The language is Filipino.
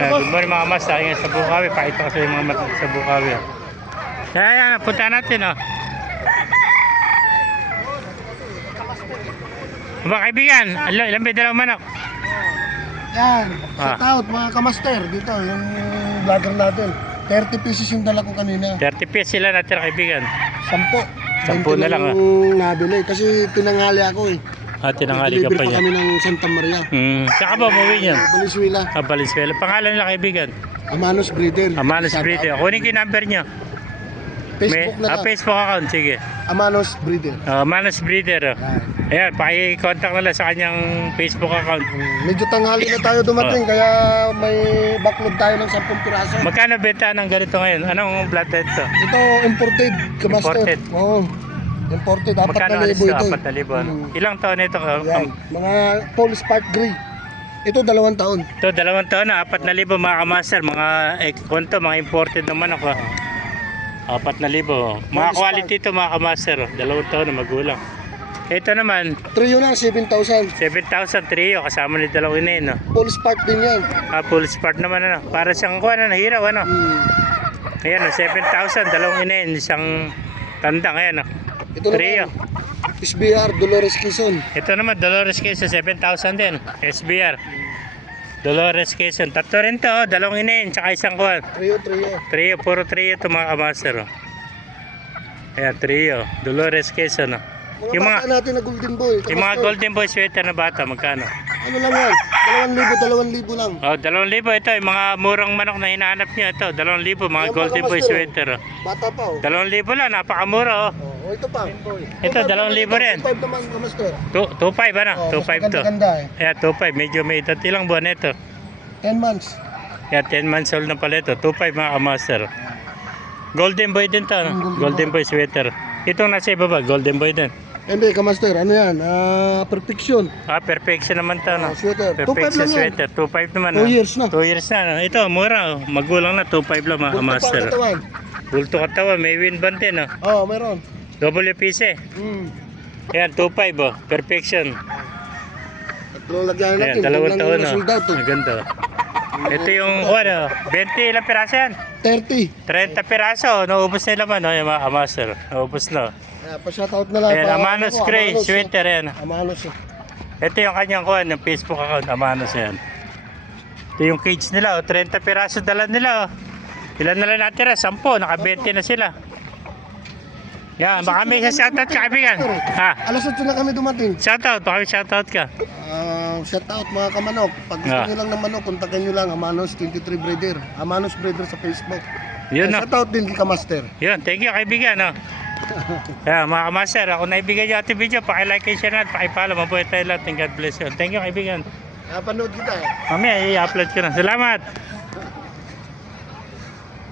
Good morning mga mas, tayo sa Bukawi. Pakita ko sa mga mata sa Bukawi. Kaya yan, punta natin oh. Mga kaibigan, ilan ba dalawang manok? Yan, shout out mga kamaster dito, yung vlogger natin. 30 pesos yung dala ko kanina. 30 pesos sila natin kaibigan. 10. 10 na lang ah. Nabili kasi tinanghali ako eh. Tinanghali ka pa Deliver yan. kami ng Santa Maria. Saka ba umuwi niyan? Valenzuela. Valenzuela. Pangalan nila kaibigan? Amanos Breeder. Amanos Shout Breeder. out. Kunin ko yung number niyo. Facebook na lang. Facebook account, sige. Amanos Breeder. Amanos Breeder. Ayan, paki-contact na lang sa kanyang Facebook account. Medyo tanghali na tayo dumating kaya may backlog tayo ng 10 piraso. Magkano benta ng ganito ngayon? Anong bloodlet to? Ito imported, kamaster. Imported. Oo. Imported, Magkano 4,000 ito? ito. 4,000. Ilang taon na ito? Yan, mga full spark gray. Ito 2 taon. Ito, 2 taon na, 4,000 mga kamaster, mga konto, mga imported naman ako. 4,000. Mga quality ito mga kamaster, 2 taon na magulang. Ito naman, Trio na, 7,000. 7,000 trio, kasama ni dalawang ina, no? Full spark din yan. Full sport naman, ano? Para siyang kuha na, hiraw, ano? Ayan, 7,000, dalawang ina, isang tandang, ayan, no? Ito Trio. naman, SBR, Dolores Quezon. Ito naman, Dolores Quezon, 7,000 din, SBR. Dolores Quezon, tatlo rin to, dalawang ina, tsaka isang kuha. Trio. Trio, puro trio ito mga kamaster, oh. Ayan, trio, Dolores Quezon, oh. Yung mga natin na golden boy. Yung mga golden boy sweater na bata, magkano? Ano lang yan? 2,000 lang. 2,000 ito, yung mga murang manok na hinahanap niyo ito, 2,000 mga Yung golden mga boy master, sweater. Bata pa oh. 2,000 lang, napakamura oh. Ito pa. Ito, 2,000 rin. 2,500 naman, kamaster. 2,500 ano? 2,500 to. Ganda eh. Ayan, 2,500, medyo may ilang buwan ito. 10 months. Ayan, 10 months old na pala ito, 2,500 mga master. Golden boy din to, no? Golden boy sweater. Itong nasa ibaba, golden boy din. Hindi, kamaster, ano yan? Perfection. Perfection naman to, no? Sweater. 2,500 Perfection lang yan. sweater, 2,500 naman. 2 years na. 2 years na, no? Ito, mura, oh. Magulang na, 2,500 lang mga master. Bulto katawan, may winband din, no? Oo, meron. WPC. Ayan, 2,500 oh. Perfection. Tatlong lagyan Ayan, natin. 2 taon, no? Sold out to. Maganda. Ito yung, ano, 20 ilang piraso yan? 30. 30 piraso, naubos na naman, no? Yung mga master. Naubos na. Pa-shoutout na lang. Ayan, Amanos Gray, sweater yan. Amanos. Ito yung kanyang kuhan, yung Facebook account, Amanos yan. Ito yung cage nila, oh. 30 piraso dala nila, oh. Ilan na lang natira? 10, naka-20 na sila. Yan, baka may shoutout ka kaibigan. Ha? Alas 8 na kami dumating. Shoutout, baka may shoutout ka. Shoutout mga kamanok. Pag gusto nyo lang ng manok, kontakin nyo lang Amanos 23 Breeder. Amanos Breeder sa Facebook. Yun, no? Shoutout din kay Kamaster. Yun, thank you kaibigan, no? Yan, mga kamaster, ako naibigay nyo ating video, paki-like and share natin, paki-follow, mabuhay tayo lahat, and God bless you. Thank you kaibigan. Napanood kita eh. Mamaya, i-upload ko na. Salamat!